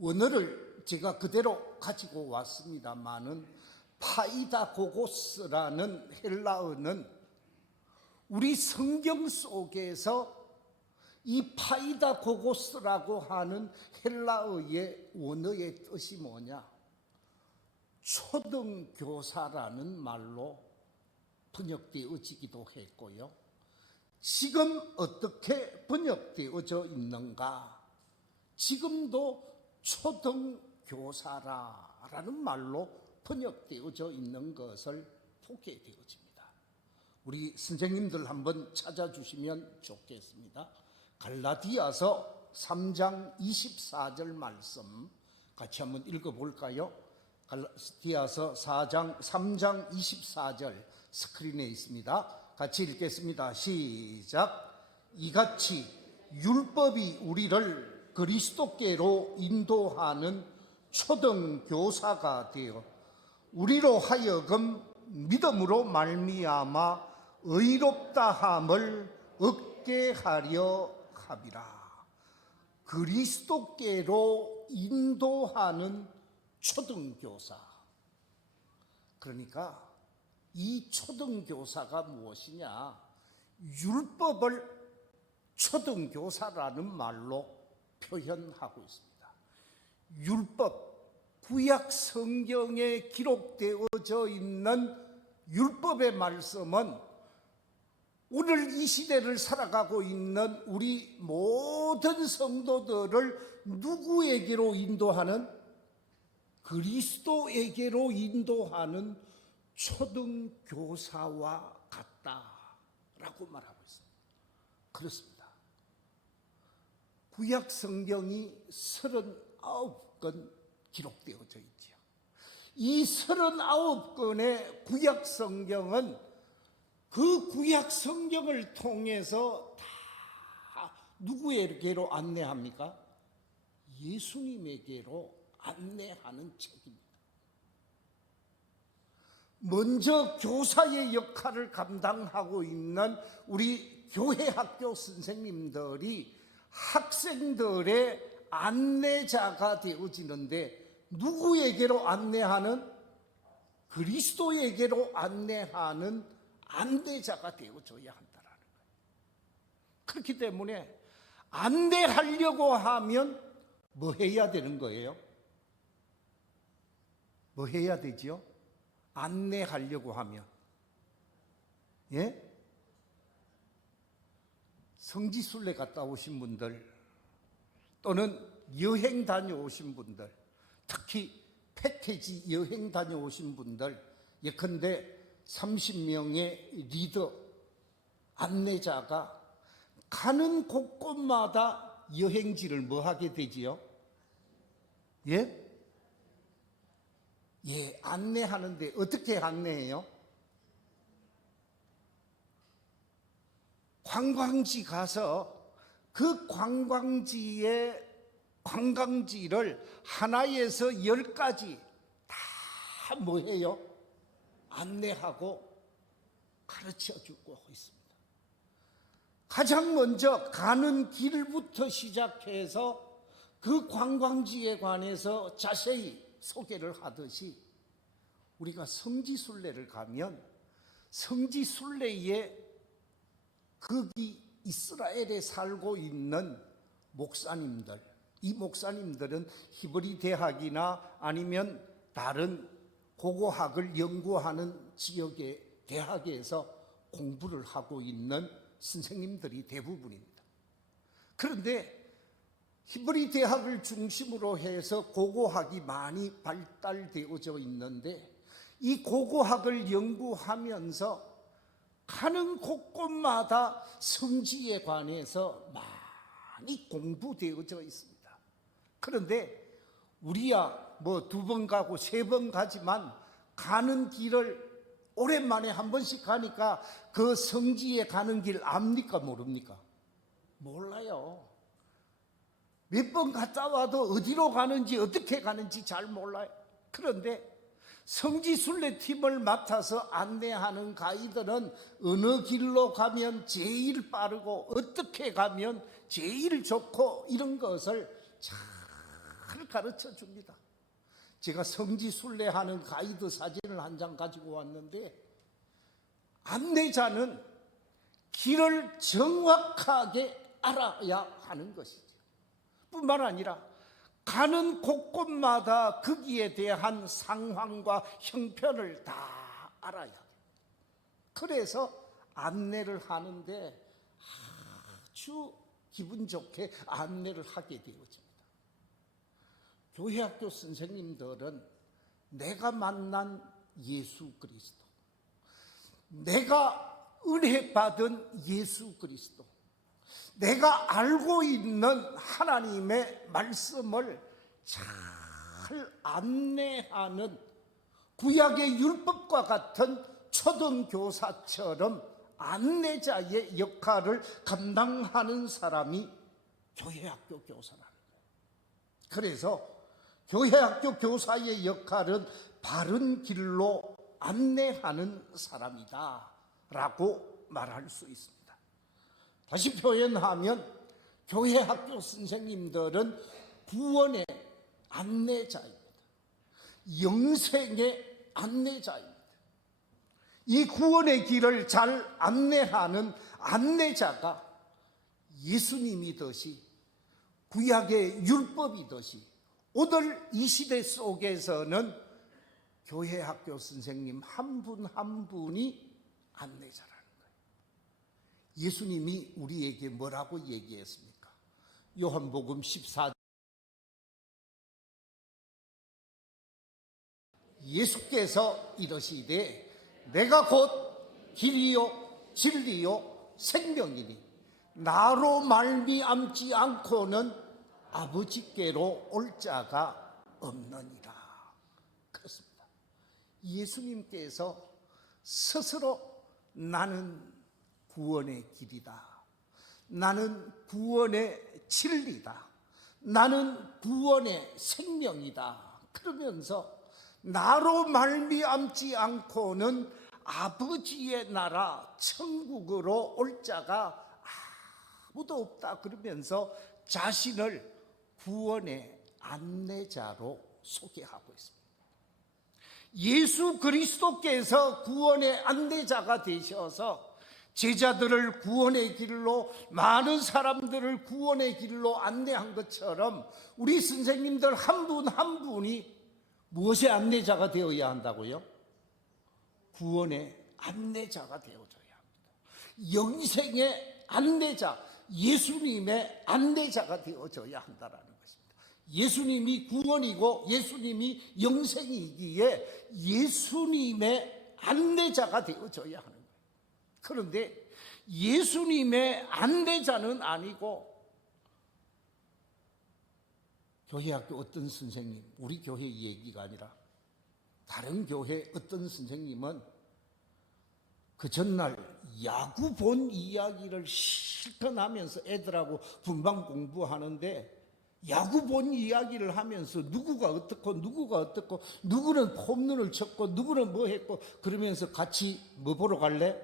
원어를 제가 그대로 가지고 왔습니다만은 파이다고고스라는 헬라어는 우리 성경 속에서 이 파이다고고스라고 하는 헬라어의 원어의 뜻이 뭐냐? 초등교사라는 말로 번역되어지기도 했고요. 지금 어떻게 번역되어져 있는가? 지금도 초등교사라는 말로 번역되어져 있는 것을 보게 되어집니다. 우리 선생님들 한번 찾아주시면 좋겠습니다. 갈라디아서 3장 24절 말씀 같이 한번 읽어볼까요? 갈라디아서 3장 24절 스크린에 있습니다. 같이 읽겠습니다. 시작. 이같이 율법이 우리를 그리스도께로 인도하는 초등교사가 되어 우리로 하여금 믿음으로 말미암아 의롭다함을 얻게 하려 함이라. 그리스도께로 인도하는 초등교사. 그러니까 이 초등교사가 무엇이냐? 율법을 초등교사라는 말로 표현하고 있습니다. 율법, 구약 성경에 기록되어져 있는 율법의 말씀은 오늘 이 시대를 살아가고 있는 우리 모든 성도들을 누구에게로 인도하는? 그리스도에게로 인도하는 초등교사와 같다라고 말하고 있습니다. 그렇습니다. 구약 성경이 39권 기록되어져 있죠. 이 39권의 구약 성경은 그 구약 성경을 통해서 다 누구에게로 안내합니까? 예수님에게로 안내하는 책입니다. 먼저 교사의 역할을 감당하고 있는 우리 교회 학교 선생님들이 학생들의 안내자가 되어지는데 누구에게로 안내하는? 그리스도에게로 안내하는 안내자가 되어줘야 한다라는 거예요. 그렇기 때문에 안내하려고 하면 뭐 해야 되는 거예요? 뭐 해야 되지요? 안내하려고 하면 성지순례 갔다 오신 분들 또는 여행 다녀오신 분들, 특히 패키지 여행 다녀오신 분들, 예컨대 30명의 리더, 안내자가 가는 곳곳마다 여행지를 뭐 하게 되지요? 안내하는데 어떻게 안내해요? 관광지 가서 그 관광지를 하나에서 10가지 다 뭐해요? 안내하고 가르쳐주고 있습니다. 가장 먼저 가는 길부터 시작해서 그 관광지에 관해서 자세히 소개를 하듯이 우리가 성지순례를 가면 성지순례에 거기 이스라엘에 살고 있는 목사님들, 이 목사님들은 히브리 대학이나 아니면 다른 고고학을 연구하는 지역의 대학에서 공부를 하고 있는 선생님들이 대부분입니다. 그런데 히브리 대학을 중심으로 해서 고고학이 많이 발달되어져 있는데 이 고고학을 연구하면서 가는 곳곳마다 성지에 관해서 많이 공부되어져 있습니다. 그런데 우리야 뭐 2번 가고 3번 가지만 가는 길을 오랜만에 한 번씩 가니까 그 성지에 가는 길 압니까 모릅니까? 몰라요. 몇 번 갔다 와도 어디로 가는지 어떻게 가는지 잘 몰라요. 그런데 성지순례팀을 맡아서 안내하는 가이드는 어느 길로 가면 제일 빠르고 어떻게 가면 제일 좋고 이런 것을 잘 가르쳐 줍니다. 제가 성지 순례하는 가이드 사진을 한 장 가지고 왔는데, 안내자는 길을 정확하게 알아야 하는 것이죠. 뿐만 아니라 가는 곳곳마다 거기에 대한 상황과 형편을 다 알아야 돼요. 그래서 안내를 하는데 아주 기분 좋게 안내를 하게 되어집니다. 교회학교 선생님들은 내가 만난 예수 그리스도, 내가 은혜 받은 예수 그리스도, 내가 알고 있는 하나님의 말씀을 잘 안내하는 구약의 율법과 같은 초등교사처럼 안내자의 역할을 감당하는 사람이 교회학교 교사라는 거예요. 그래서 교회학교 교사의 역할은 바른 길로 안내하는 사람이다 라고 말할 수 있습니다. 다시 표현하면 교회학교 선생님들은 구원의 안내자입니다. 영생의 안내자입니다. 이 구원의 길을 잘 안내하는 안내자가 예수님이듯이 구약의 율법이듯이 오늘 이 시대 속에서는 교회학교 선생님 한 분 한 분이 안내자라는 거예요. 예수님이 우리에게 뭐라고 얘기했습니까? 요한복음 14장 예수께서 이르시되 내가 곧 길이요 진리요 생명이니 나로 말미암지 않고는 아버지께로 올 자가 없느니라. 그렇습니다. 예수님께서 스스로 나는 구원의 길이다, 나는 구원의 진리다, 나는 구원의 생명이다 그러면서 나로 말미암지 않고는 아버지의 나라 천국으로 올 자가 아무도 없다 그러면서 자신을 구원의 안내자로 소개하고 있습니다. 예수 그리스도께서 구원의 안내자가 되셔서 제자들을 구원의 길로, 많은 사람들을 구원의 길로 안내한 것처럼 우리 선생님들 한 분 한 분이 무엇의 안내자가 되어야 한다고요? 구원의 안내자가 되어줘야 합니다. 영생의 안내자, 예수님의 안내자가 되어줘야 한다라는 것입니다. 예수님이 구원이고 예수님이 영생이기에 예수님의 안내자가 되어줘야 하는 거예요. 그런데 예수님의 안내자는 아니고 교회학교 어떤 선생님, 우리 교회 얘기가 아니라 다른 교회 어떤 선생님은 그 전날 야구 본 이야기를 실컷 하면서 애들하고 분방 공부하는데 야구 본 이야기를 하면서 누구가 어떻고 누구가 어떻고 누구는 홈런을 쳤고 누구는 뭐 했고 그러면서 같이 뭐 보러 갈래?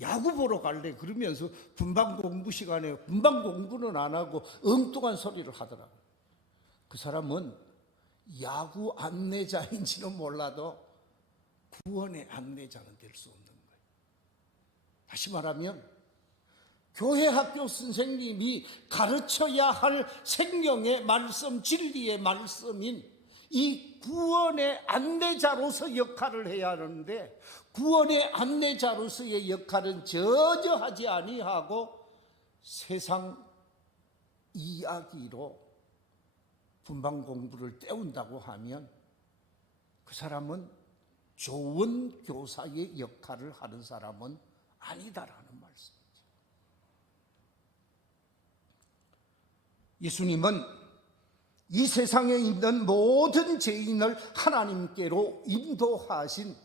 야구 보러 갈래? 그러면서 분방 공부 시간에 분방 공부는 안 하고 엉뚱한 소리를 하더라고요. 그 사람은 야구 안내자인지는 몰라도 구원의 안내자는 될 수 없는 거예요. 다시 말하면 교회 학교 선생님이 가르쳐야 할 생명의 말씀, 진리의 말씀인 이 구원의 안내자로서 역할을 해야 하는데 구원의 안내자로서의 역할은 전혀 하지 아니하고 세상 이야기로 분방 공부를 때운다고 하면 그 사람은 좋은 교사의 역할을 하는 사람은 아니다라는 말씀이죠. 예수님은 이 세상에 있는 모든 죄인을 하나님께로 인도하신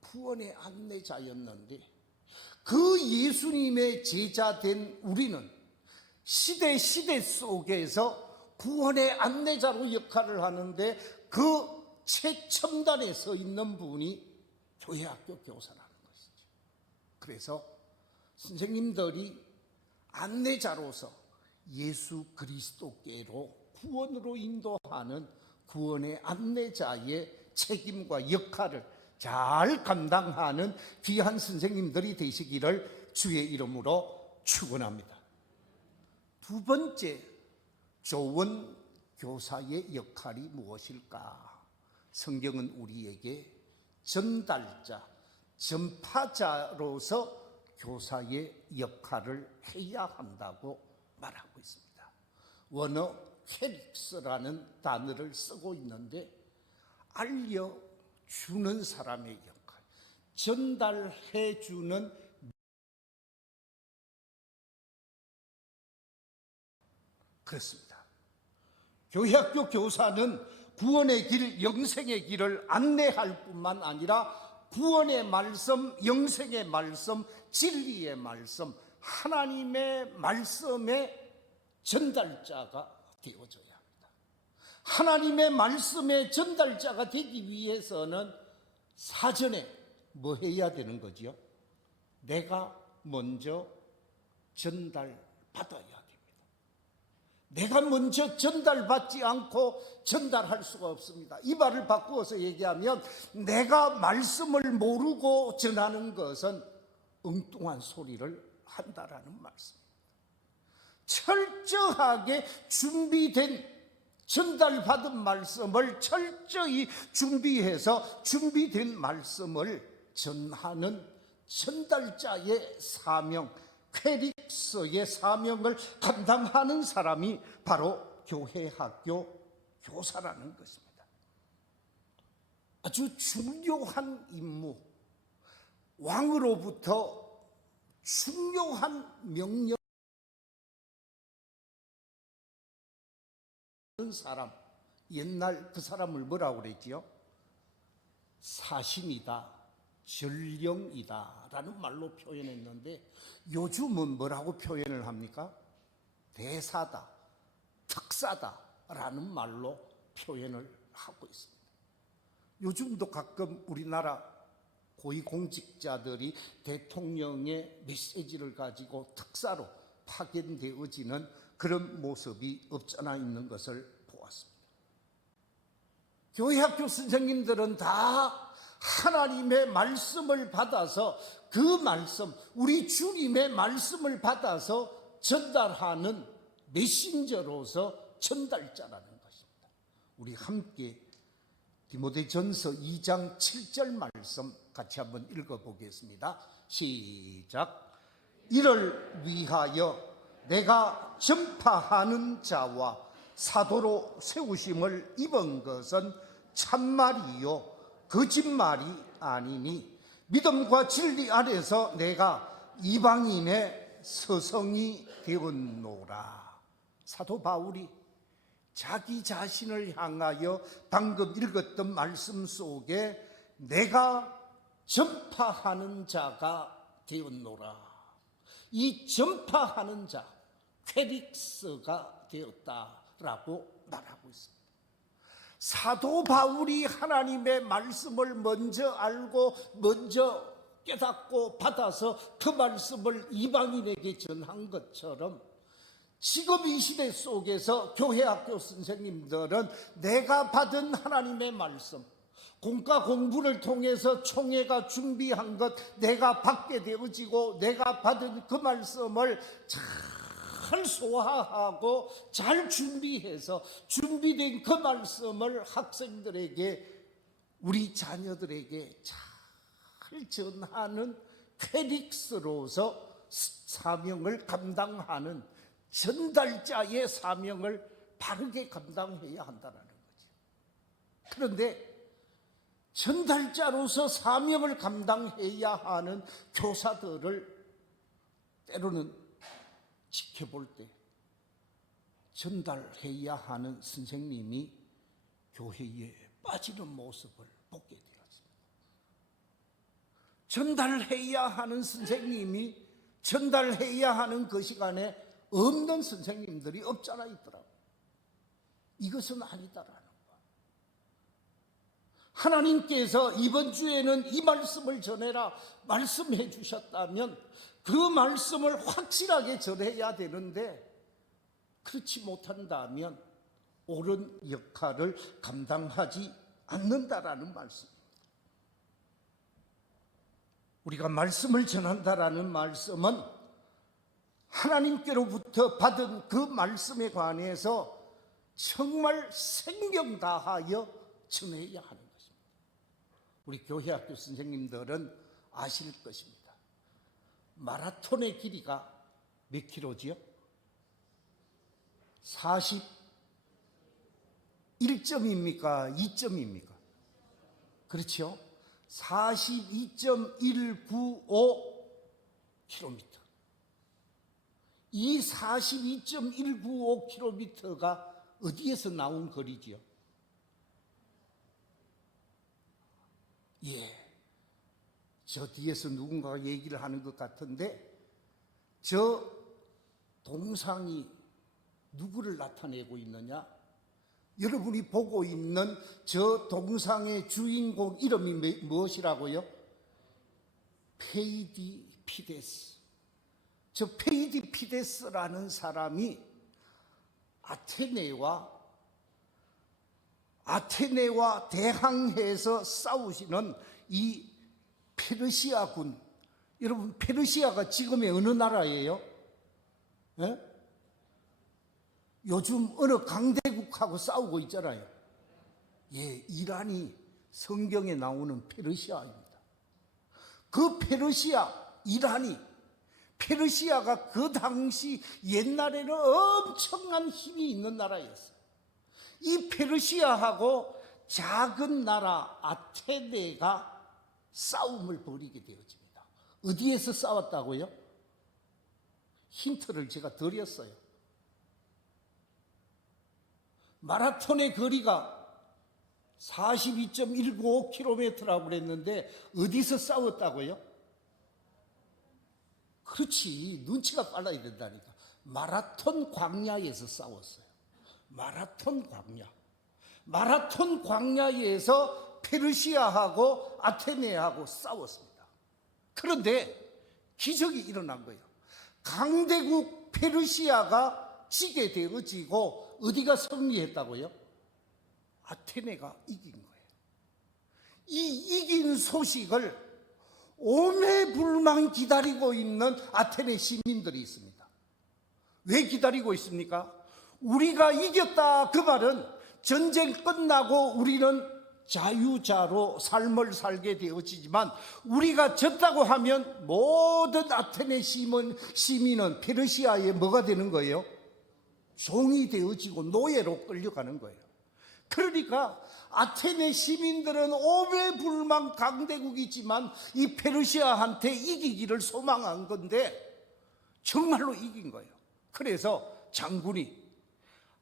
구원의 안내자였는데 그 예수님의 제자된 우리는 시대 속에서 구원의 안내자로 역할을 하는데 그 최첨단에 서 있는 분이 교회학교 교사라는 것이죠. 그래서 선생님들이 안내자로서 예수 그리스도께로 구원으로 인도하는 구원의 안내자의 책임과 역할을 잘 감당하는 귀한 선생님들이 되시기를 주의 이름으로 축원합니다. 두 번째, 좋은 교사의 역할이 무엇일까? 성경은 우리에게 전달자, 전파자로서 교사의 역할을 해야 한다고 말하고 있습니다. 원어 캐릭스라는 단어를 쓰고 있는데, 알려주는 사람의 역할, 전달해주는, 그렇습니다. 교회학교 교사는 구원의 길, 영생의 길을 안내할 뿐만 아니라 구원의 말씀, 영생의 말씀, 진리의 말씀, 하나님의 말씀의 전달자가 되어줘야 합니다. 하나님의 말씀의 전달자가 되기 위해서는 사전에 뭐 해야 되는 거지요? 내가 먼저 전달받아야 됩니다. 내가 먼저 전달받지 않고 전달할 수가 없습니다. 이 말을 바꾸어서 얘기하면, 내가 말씀을 모르고 전하는 것은 엉뚱한 소리를 한다라는 말씀입니다. 철저하게 준비된, 전달받은 말씀을 철저히 준비해서 준비된 말씀을 전하는 전달자의 사명, 퀘릭스의 사명을 감당하는 사람이 바로 교회학교 교사라는 것입니다. 아주 중요한 임무, 왕으로부터 중요한 명령 사람, 옛날 그 사람을 뭐라고 그랬지요? 사신이다, 전령이다 라는 말로 표현했는데, 요즘은 뭐라고 표현을 합니까? 대사다, 특사다 라는 말로 표현을 하고 있습니다. 요즘도 가끔 우리나라 고위공직자들이 대통령의 메시지를 가지고 특사로 파견되어지는 그런 모습이 없잖아 있는 것을 보았습니다. 교회학교 선생님들은 다 하나님의 말씀을 받아서, 그 말씀, 우리 주님의 말씀을 받아서 전달하는 메신저로서 전달자라는 것입니다. 우리 함께 디모데전서 2장 7절 말씀 같이 한번 읽어보겠습니다. 시작. 이를 위하여 내가 전파하는 자와 사도로 세우심을 입은 것은 참말이요 거짓말이 아니니, 믿음과 진리 안에서 내가 이방인의 서성이 되었노라. 사도 바울이 자기 자신을 향하여 방금 읽었던 말씀 속에 내가 전파하는 자가 되었노라, 이 전파하는 자, 퀘릭스가 되었다라고 말하고 있습니다. 사도 바울이 하나님의 말씀을 먼저 알고 먼저 깨닫고 받아서 그 말씀을 이방인에게 전한 것처럼, 지금 이 시대 속에서 교회학교 선생님들은 내가 받은 하나님의 말씀, 공과 공부를 통해서 총회가 준비한 것 내가 받게 되어지고, 내가 받은 그 말씀을 잘 소화하고 잘 준비해서 준비된 그 말씀을 학생들에게, 우리 자녀들에게 잘 전하는 퀘릭스로서 사명을 감당하는 전달자의 사명을 바르게 감당해야 한다는 거죠. 그런데 전달자로서 사명을 감당해야 하는 교사들을 때로는 지켜볼 때 전달해야 하는 선생님이 교회에 빠지는 모습을 보게 되었습니다. 전달해야 하는 선생님이 전달해야 하는 그 시간에 없는 선생님들이 없잖아 있더라고요. 이것은 아니다라는 거. 하나님께서 이번 주에는 이 말씀을 전해라 말씀해 주셨다면 그 말씀을 확실하게 전해야 되는데, 그렇지 못한다면 옳은 역할을 감당하지 않는다라는 말씀입니다. 우리가 말씀을 전한다라는 말씀은 하나님께로부터 받은 그 말씀에 관해서 정말 생명 다하여 전해야 하는 것입니다. 우리 교회학교 선생님들은 아실 것입니다. 마라톤의 길이가 몇 킬로지요? 41점입니까? 2점입니까? 그렇죠? 42.195km. 이 42.195km가 어디에서 나온 거리지요? 저 뒤에서 누군가가 얘기를 하는 것 같은데, 저 동상이 누구를 나타내고 있느냐? 여러분이 보고 있는 저 동상의 주인공 이름이 무엇이라고요? 페이디피데스. 저 페이디피데스라는 사람이 아테네와 대항해에서 싸우시는 이 페르시아군. 여러분, 페르시아가 지금의 어느 나라예요? 요즘 어느 강대국하고 싸우고 있잖아요. 이란이 성경에 나오는 페르시아입니다. 그 페르시아가 그 당시 옛날에는 엄청난 힘이 있는 나라였어요. 이 페르시아하고 작은 나라 아테네가 싸움을 벌이게 되어집니다. 어디에서 싸웠다고요? 힌트를 제가 드렸어요. 마라톤의 거리가 42.195km라고 그랬는데 어디서 싸웠다고요? 그렇지, 눈치가 빨라야 된다니까. 마라톤 광야에서 싸웠어요. 마라톤 광야에서 페르시아하고 아테네하고 싸웠습니다. 그런데 기적이 일어난 거예요. 강대국 페르시아가 지게 되어지고 어디가 승리했다고요? 아테네가 이긴 거예요. 이 이긴 소식을 오매불망 기다리고 있는 아테네 시민들이 있습니다. 왜 기다리고 있습니까? 우리가 이겼다, 그 말은 전쟁 끝나고 우리는 자유자로 삶을 살게 되어지지만, 우리가 졌다고 하면 모든 아테네 시민은 페르시아에 뭐가 되는 거예요? 종이 되어지고 노예로 끌려가는 거예요. 그러니까 아테네 시민들은 오매불망 강대국이지만 이 페르시아한테 이기기를 소망한 건데 정말로 이긴 거예요. 그래서 장군이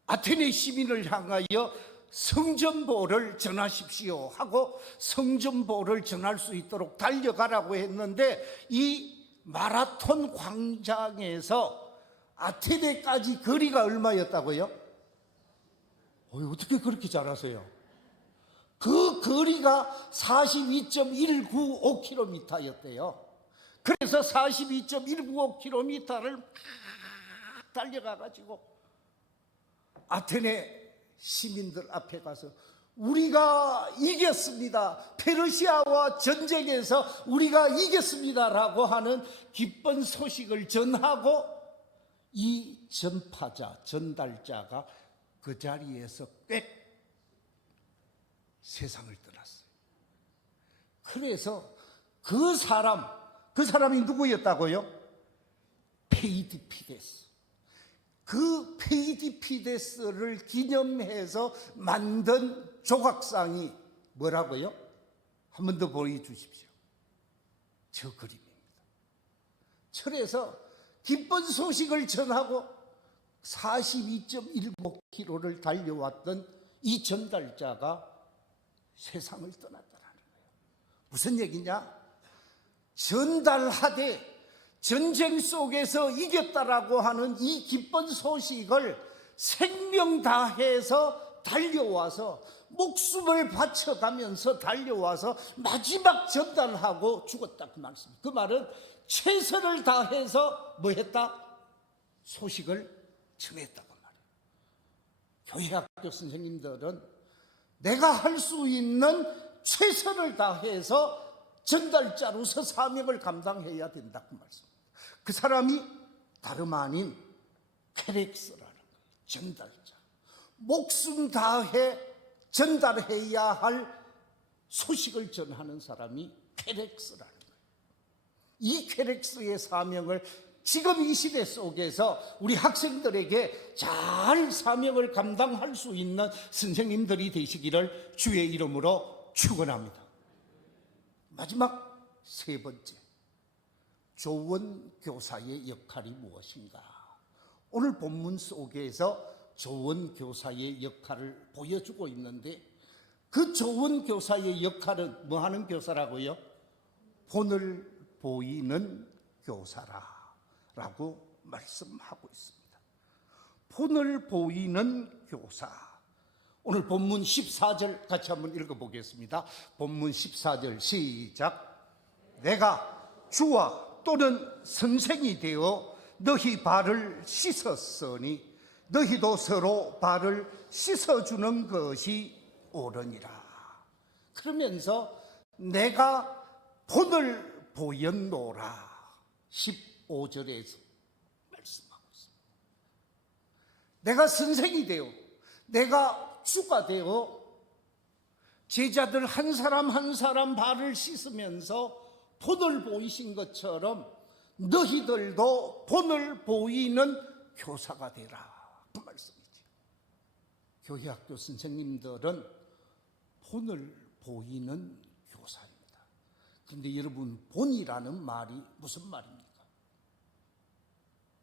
아테네 시민을 향하여 성전보를 전하십시오 하고 성전보를 전할 수 있도록 달려가라고 했는데, 이 마라톤 광장에서 아테네까지 거리가 얼마였다고요? 어떻게 그렇게 잘 아세요? 그 거리가 42.195km였대요. 그래서 42.195km를 달려가가지고 아테네 시민들 앞에 가서 우리가 이겼습니다, 페르시아와 전쟁에서 우리가 이겼습니다라고 하는 기쁜 소식을 전하고, 이 전달자가 그 자리에서 꽥 세상을 떠났어요. 그래서 그 사람이 누구였다고요? 페이디피데스. 그 페이디피데스를 기념해서 만든 조각상이 뭐라고요? 한 번 더 보여주십시오. 저 그림입니다. 그래서 기쁜 소식을 전하고 42.195km를 달려왔던 이 전달자가 세상을 떠났다는 거예요. 무슨 얘기냐? 전달하되 전쟁 속에서 이겼다라고 하는 이 기쁜 소식을 생명 다해서 달려와서 목숨을 바쳐가면서 달려와서 마지막 전달하고 죽었다, 그 말씀. 그 말은 최선을 다해서 뭐 했다? 소식을 전했다고 말해요. 교회학교 선생님들은 내가 할 수 있는 최선을 다해서 전달자로서 사명을 감당해야 된다 그 말씀입니다. 그 사람이 다름 아닌 케렉스라는 거예요. 전달자. 목숨 다해 전달해야 할 소식을 전하는 사람이 케렉스라는 거예요. 이 케렉스의 사명을 지금 이 시대 속에서 우리 학생들에게 잘 사명을 감당할 수 있는 선생님들이 되시기를 주의 이름으로 축원합니다. 마지막 세 번째, 좋은 교사의 역할이 무엇인가? 오늘 본문 속에서 좋은 교사의 역할을 보여주고 있는데, 그 좋은 교사의 역할은 뭐 하는 교사라고요? 본을 보이는 교사라 라고 말씀하고 있습니다. 본을 보이는 교사. 오늘 본문 14절 같이 한번 읽어보겠습니다. 본문 14절 시작. 내가 주와 또는 선생이 되어 너희 발을 씻었으니 너희도 서로 발을 씻어주는 것이 옳으니라. 그러면서 내가 본을 보였노라 15절에서 말씀하고 있습니다. 내가 선생이 되어, 내가 주가 되어 제자들 한 사람 한 사람 발을 씻으면서 본을 보이신 것처럼 너희들도 본을 보이는 교사가 되라 그 말씀이죠. 교회학교 선생님들은 본을 보이는 교사입니다. 그런데 여러분, 본이라는 말이 무슨 말입니까?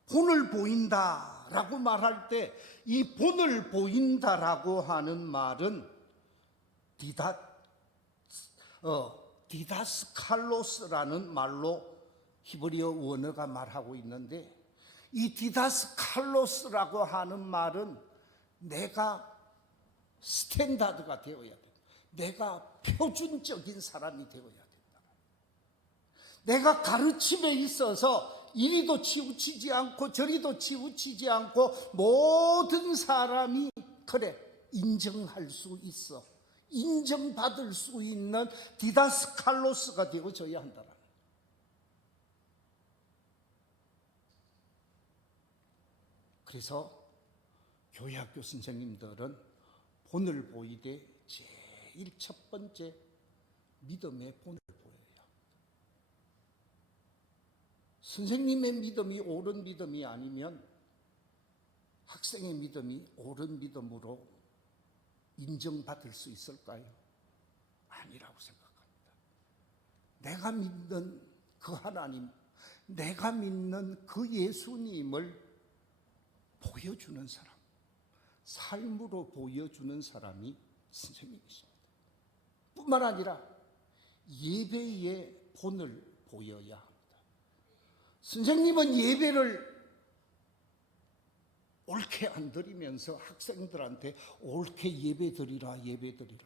본을 보인다라고 말할 때 이 본을 보인다라고 하는 말은 디다스칼로스라는 말로 히브리어 원어가 말하고 있는데, 이 디다스칼로스라고 하는 말은 내가 스탠다드가 되어야 돼. 내가 표준적인 사람이 되어야 된다. 내가 가르침에 있어서 이리도 치우치지 않고 저리도 치우치지 않고 모든 사람이 그래 인정할 수 있어, 인정받을 수 있는 디다스칼로스가 되어져야 한다. 그래서 교회학교 선생님들은 본을 보이되 제일 첫 번째 믿음의 본을 보여요. 선생님의 믿음이 옳은 믿음이 아니면 학생의 믿음이 옳은 믿음으로 인정받을 수 있을까요? 아니라고 생각합니다. 내가 믿는 그 하나님, 내가 믿는 그 예수님을 보여주는 사람, 삶으로 보여주는 사람이 선생님이십니다. 뿐만 아니라 예배의 본을 보여야 합니다. 선생님은 예배를 옳게 안 드리면서 학생들한테 옳게 예배 드리라, 예배 드리라.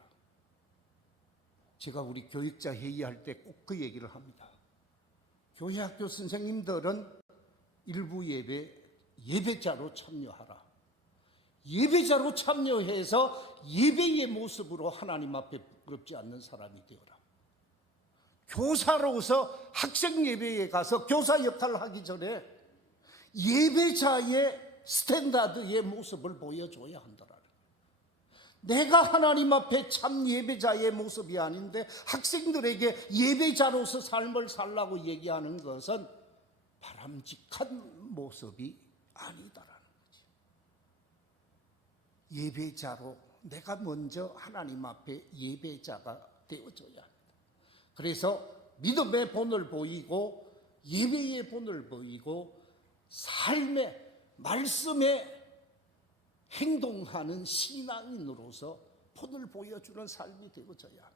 제가 우리 교육자 회의할 때 꼭 그 얘기를 합니다. 교회학교 선생님들은 일부 예배자로 참여하라. 예배자로 참여해서 예배의 모습으로 하나님 앞에 부끄럽지 않는 사람이 되어라. 교사로서 학생 예배에 가서 교사 역할을 하기 전에 예배자의 스탠다드의 모습을 보여줘야 한다라는. 내가 하나님 앞에 참 예배자의 모습이 아닌데 학생들에게 예배자로서 삶을 살라고 얘기하는 것은 바람직한 모습이 아니다라는 거지. 예배자로 내가 먼저 하나님 앞에 예배자가 되어줘야 합니다. 그래서 믿음의 본을 보이고 예배의 본을 보이고 삶의 말씀에 행동하는 신앙인으로서 본을 보여주는 삶이 되어져야 합니다.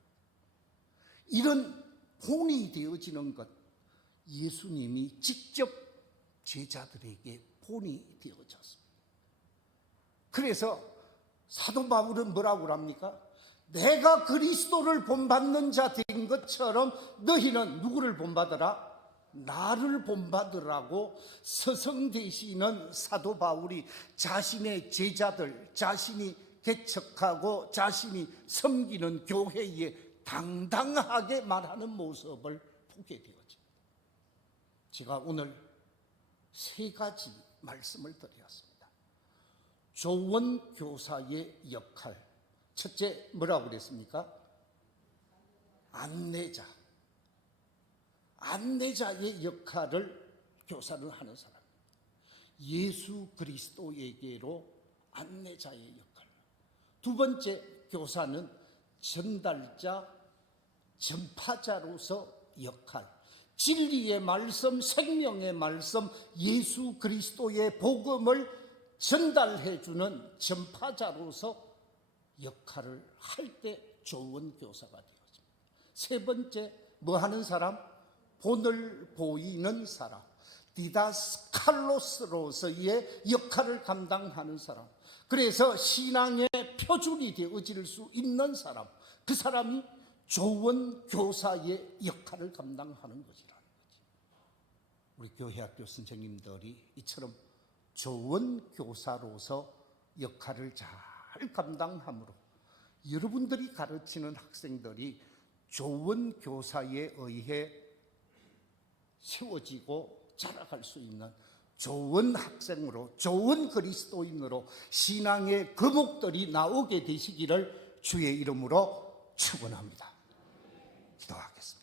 이런 본이 되어지는 것, 예수님이 직접 제자들에게 본이 되어졌습니다. 그래서 사도 바울은 뭐라고 합니까? 내가 그리스도를 본받는 자 된 것처럼 너희는 누구를 본받으라? 나를 본받으라고 서성대시는 사도 바울이 자신의 제자들, 자신이 개척하고 자신이 섬기는 교회에 당당하게 말하는 모습을 보게 되었죠. 제가 오늘 세 가지 말씀을 드렸습니다. 좋은 교사의 역할. 첫째, 뭐라고 그랬습니까? 안내자. 안내자의 역할을 교사를 하는 사람. 예수 그리스도에게로 안내자의 역할. 두 번째, 교사는 전달자, 전파자로서 역할. 진리의 말씀, 생명의 말씀, 예수 그리스도의 복음을 전달해주는 전파자로서 역할을 할 때 좋은 교사가 되어집니다. 세 번째, 뭐 하는 사람? 본을 보이는 사람, 디다스칼로스로서의 역할을 감당하는 사람. 그래서 신앙의 표준이 되어질 수 있는 사람, 그 사람이 좋은 교사의 역할을 감당하는 것이라는 거지. 우리 교회학교 선생님들이 이처럼 좋은 교사로서 역할을 잘 감당함으로 여러분들이 가르치는 학생들이 좋은 교사에 의해 세워지고 자라갈 수 있는 좋은 학생으로, 좋은 그리스도인으로 신앙의 거목들이 나오게 되시기를 주의 이름으로 축원합니다. 기도하겠습니다.